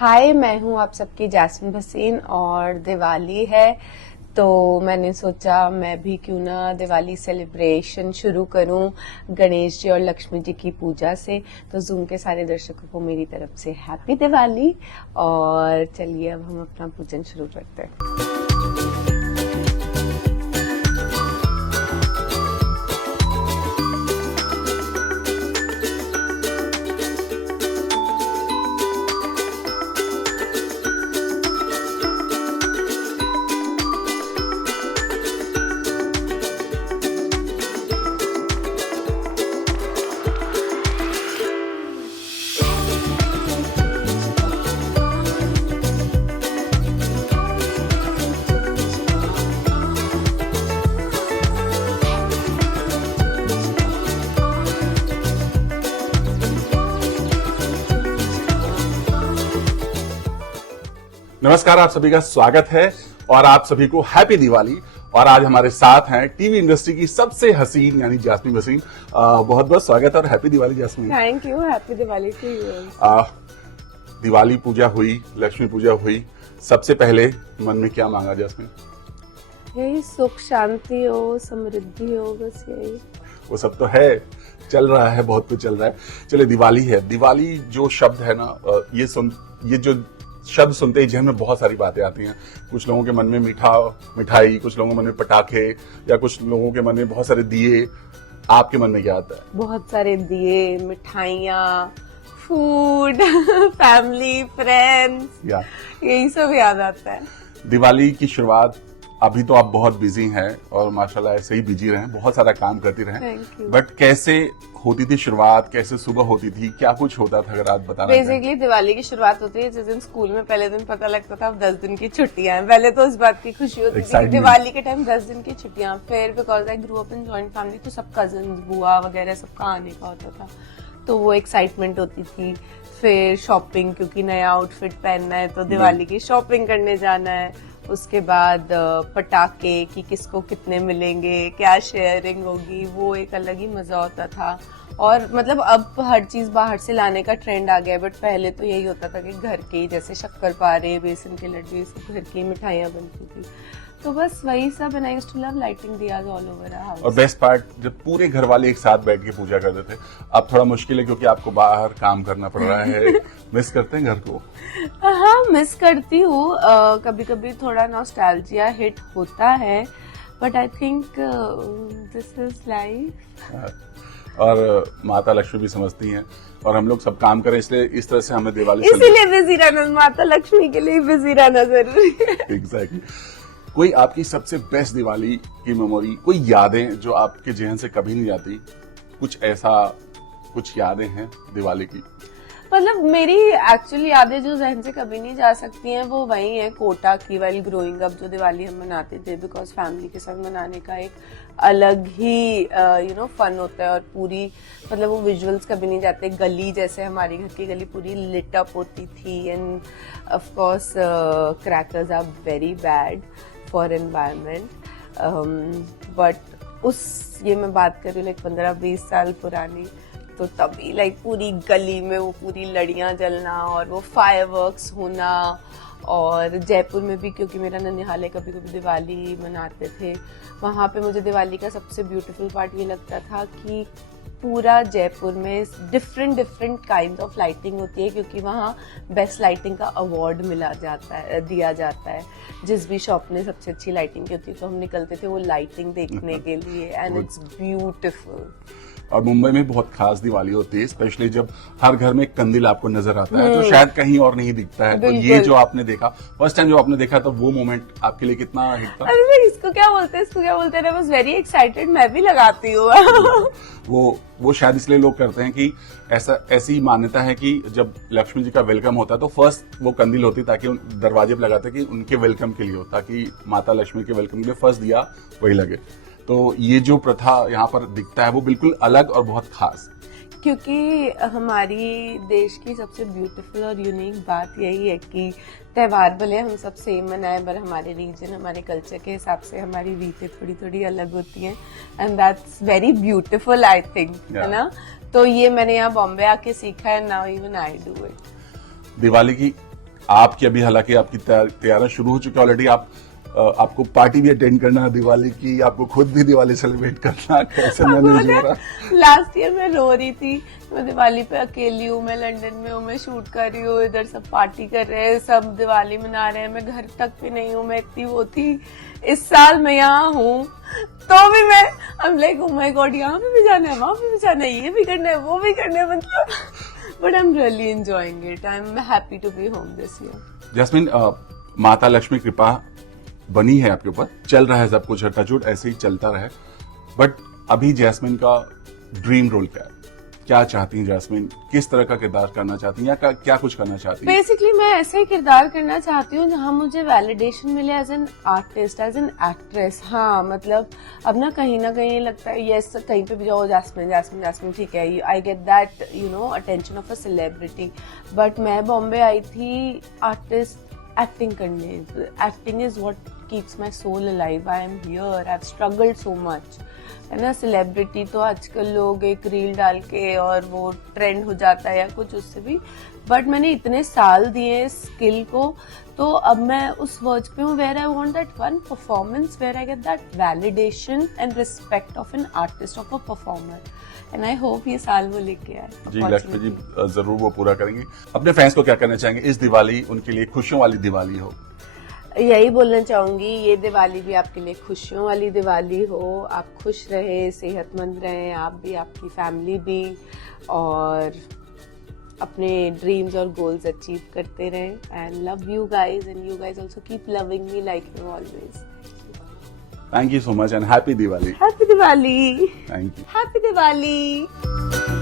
हाय, मैं हूँ आप सबकी जैस्मिन भसीन और दिवाली है तो मैंने सोचा मैं भी क्यों ना दिवाली सेलिब्रेशन शुरू करूं गणेश जी और लक्ष्मी जी की पूजा से। तो जूम के सारे दर्शकों को मेरी तरफ से हैप्पी दिवाली। और चलिए अब हम अपना पूजन शुरू करते हैं। नमस्कार, आप सभी का स्वागत है और आप सभी को हैप्पी दिवाली। और आज हमारे साथ हैं टीवी इंडस्ट्री की सबसे हसीन यानी जैस्मिन भसीन। बहुत बहुत स्वागत और happy Diwali Jasmine. Thank you, happy Diwali to you. Diwali पूजा हुई, लक्ष्मी पूजा हुई, सबसे पहले मन में क्या मांगा जैस्मिन? यही सुख शांति हो, समृद्धि हो, बस यही। वो सब तो है, चल रहा है, बहुत कुछ चल रहा है। चलिए, दिवाली है। दिवाली जो शब्द है ना, ये जो शब्द सुनते ही जहन में बहुत सारी बातें आती हैं। कुछ लोगों के मन में मिठाई, कुछ लोगों के मन में पटाखे, या कुछ लोगों के मन में बहुत सारे दिए। आपके मन में क्या आता है? बहुत सारे दिए, मिठाइयाँ, फूड, फैमिली, फ्रेंड्स, यही सब याद आता है। दिवाली की शुरुआत, अभी तो आप बहुत बिजी हैं और माशाल्लाह ऐसे ही बिजी रहें, बहुत सारा काम करती रहें। बट कैसे होती थी शुरुआत, कैसे सुबह होती थी, क्या कुछ होता था, अगर आप बताना? बेसिकली दिवाली की शुरुआत होती है जिस दिन स्कूल में पहले दिन पता लगता था अब 10 दिन की छुट्टियां हैं। पहले तो इस बात की खुशी होती थी दिवाली के टाइम 10 दिन की छुट्टियां। फिर because I grew up in joint family तो सब कजिन्स, बुआ वगैरह सबका आने का होता था, तो वो एक्साइटमेंट होती थी। फिर शॉपिंग, क्योंकि नया आउटफिट पहनना है तो दिवाली की शॉपिंग करने जाना है। उसके बाद पटाखे कि किसको कितने मिलेंगे, क्या शेयरिंग होगी, वो एक अलग ही मजा होता था। और मतलब अब हर चीज बाहर से लाने का ट्रेंड आ गया है, बट पहले तो यही होता था कि घर के, जैसे शक्करपारे, बेसन के लड्डू, ये सब घर की मिठाइयाँ बनती थी। तो बस वही सब। And I used to love lighting diyas all over our house. और बेस्ट पार्ट, जब पूरे घर वाले एक साथ बैठ के पूजा करते थे। अब थोड़ा मुश्किल है क्योंकि आपको बाहर काम करना पड़ रहा है। मिस करते हैं घर को? हाँ, मिस करती हूँ। कभी कभी थोड़ा नॉस्टैल्जिया हिट होता है, but I think this is life. और माता लक्ष्मी भी समझती हैं और हम लोग सब काम करें, इसलिए इस तरह से हमें दिवाली इसीलिए बिजी रहना, माता लक्ष्मी के लिए बिजी रहना जरूरी है। एग्जैक्टली। कोई आपकी सबसे बेस्ट दिवाली की मेमोरी, कोई यादें जो आपके जहन से कभी नहीं जाती, कुछ ऐसा, कुछ यादें हैं दिवाली की? मतलब मेरी एक्चुअली यादें जो जहन से कभी नहीं जा सकती हैं वो वही है कोटा की। वाइल ग्रोइंग अप जो दिवाली हम मनाते थे, बिकॉज फैमिली के साथ मनाने का एक अलग ही फन होता है। और पूरी मतलब वो विजुअल्स कभी नहीं जाते। गली, जैसे हमारी घर की गली पूरी लिट अप होती थी। And of course crackers are very bad for environment, but ये मैं बात कर रही हूँ लाइक 15-20 साल पुरानी। तो तभी लाइक पूरी गली में वो पूरी लड़ियां जलना और वो फायरवर्क्स होना। और जयपुर में भी, क्योंकि मेरा ननिहाल है, कभी कभी दिवाली मनाते थे वहाँ पे। मुझे दिवाली का सबसे ब्यूटीफुल पार्ट ये लगता था कि पूरा जयपुर में डिफरेंट काइंड ऑफ लाइटिंग होती है, क्योंकि वहाँ बेस्ट लाइटिंग का अवार्ड दिया जाता है। जिस भी शॉप ने सबसे अच्छी लाइटिंग की होती है तो हम निकलते थे वो लाइटिंग देखने के लिए। And it's beautiful. और मुंबई में बहुत खास दिवाली होती है, स्पेशली जब हर घर में एक कंदील आपको नजर आता है जो शायद कहीं और नहीं दिखता है। तो ये जो आपने देखा, फर्स्ट टाइम जो आपने देखा, तो वो मोमेंट आपके लिए कितना हिट था? अरे इसको क्या बोलते हैं, आई वाज वेरी एक्साइटेड, मैं भी लगाती हूँ। वो शायद इसलिए लोग करते हैं कि ऐसी मान्यता है कि जब लक्ष्मी जी का वेलकम होता है तो फर्स्ट वो कंदील होती है, ताकि दरवाजे पे लगाते हैं कि उनके वेलकम के लिए हो, ताकि माता लक्ष्मी के वेलकम के लिए फर्स्ट दिया वही लगे। तो ये जो प्रथा यहाँ पर दिखता है वो बिल्कुल अलग और बहुत खास, क्योंकि हमारी देश की सबसे ब्यूटीफुल और यूनिक बात यही है कि त्यौहार भले हम सब सेम मनाएं, पर हमारे रीजन, हमारे कल्चर के हिसाब से हमारी रीतें थोड़ी थोड़ी अलग होती हैं। And that's very beautiful, I think, है ना। तो ये मैंने यहाँ बॉम्बे आके सीखा है, now even I do it. Diwali की आपकी अभी हालांकि आपकी तैयारियां शुरू हो चुकी है ऑलरेडी। आपको पार्टी भी अटेंड करना है दिवाली की, आपको खुद भी दिवाली सेलिब्रेट करना, कैसे मैनेज हो रहा है? लास्ट ईयर मैं रो रही थी, मैं दिवाली पे अकेली हूँ, मैं लंदन में हूँ, मैं शूट कर रही हूँ, इधर सब पार्टी कर रहे हैं, सब दिवाली मना रहे हैं, मैं घर तक भी नहीं हूँ, मैं इतनी वो थी। इस साल मैं यहाँ हूँ तो भी मैं I'm like, oh my God, यहाँ पे भी जाना है, वहाँ पे भी जाना है, ये भी करना है, वो भी करना है, मतलब but I'm really enjoying it. I'm happy to be home this year. Jasmine, माता लक्ष्मी कृपा बनी है आपके ऊपर, चल रहा है सब कुछ टचवुड ऐसे ही चलता रहे। बट अभी जैस्मिन का ड्रीम रोल क्या है? क्या चाहती हैं जैस्मिन? किस तरह का किरदार करना चाहती हैं या क्या कुछ करना चाहती हैं? बेसिकली मैं ऐसा ही किरदार करना चाहती हूँ जहाँ मुझे वैलिडेशन मिले as an artist, as an actress. हाँ, मतलब अब ना कहीं लगता है यस, कहीं पे भी जाओ जैस्मिन जैस्मिन जैस्मिन, ठीक है, I get that attention of a celebrity. But मैं बॉम्बे आई थी आर्टिस्ट एक्टिंग करने। Acting is what keeps my soul alive. I am here, I have struggled so much, है ना। सेलिब्रिटी तो आजकल लोग एक रील डाल के और वो ट्रेंड हो जाता है या कुछ उससे भी, बट मैंने इतने साल दिए स्किल को, तो अब मैं उस वर्ज पे हूँ where I want that one performance where I get that validation and respect of an artist, of a performer, and I hope ये साल वो लेके आए। जी लक्ष्मी जी जरूर वो पूरा करेंगे। अपने फैंस को क्या कहना चाहेंगे इस दिवाली उनके लिए खुशियों वाली दिवाली हो? यही बोलना चाहूंगी, ये दिवाली भी आपके लिए खुशियों वाली दिवाली हो। आप खुश रहे, सेहतमंद रहें, आप भी, आपकी फैमिली भी, और अपने ड्रीम्स और गोल्स अचीव करते रहें। And love you guys, and you guys also keep loving me like you always. Thank you so much and happy Diwali. Happy Diwali. Thank you. Happy Diwali.